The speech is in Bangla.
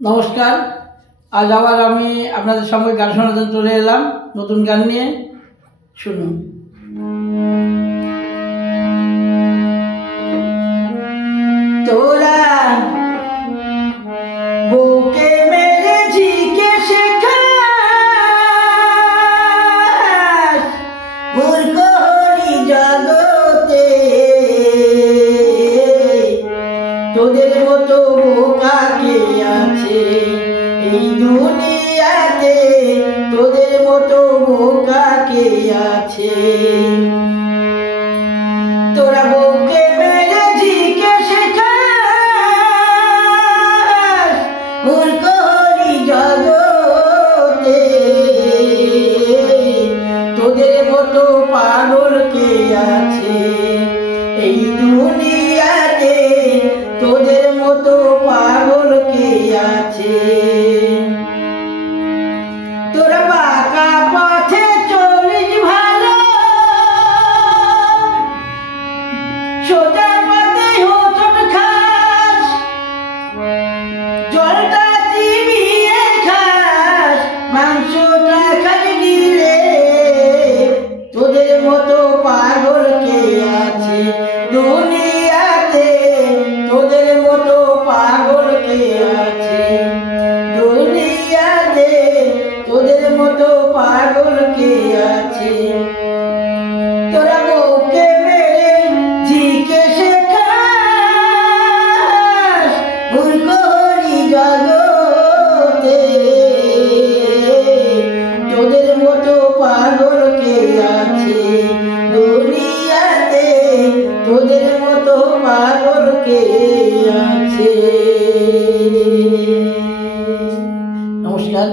নমস্কার। আজ আবার আমি আপনাদের সঙ্গে গান শোনাতে চলে এলাম নতুন গান নিয়ে। শুনুন। তোরা বুকে মেরে ঝিকে শেখাস মূর্খ হরি জগতে, তোদের মতো বোকা কে আছে এই দুনিয়াতে, তোদের মতো বোকা কে আছে। তোরা বুকে মেরে ঝিকে শেখাস মূর্খ হরি জগতে, তোদের মতো পাগল কে আছে এই দুনিয়াতে, তোদের মতো পাগল কে আছে। তোরা বাঁকা পথে চলিস ভালো, সোজা পথে হোঁচট খাস, জলটা চিবিয়ে খাস, মাংসটা খালি দিলে, তোদের মতো পাগল কে আছে দুনিয়াতে, তোদের মতো পাগল কে আছে দুনিয়াতে, তোদের মতো পাগল কে আছে। তোরা বুকে মেরে ঝিকে শেখাস মূর্খ হরি জগতে, তোদের মতো পাগল কে আছে দুনিয়াতে, তোদের মতো পাগল কে আছে। নমস্কার।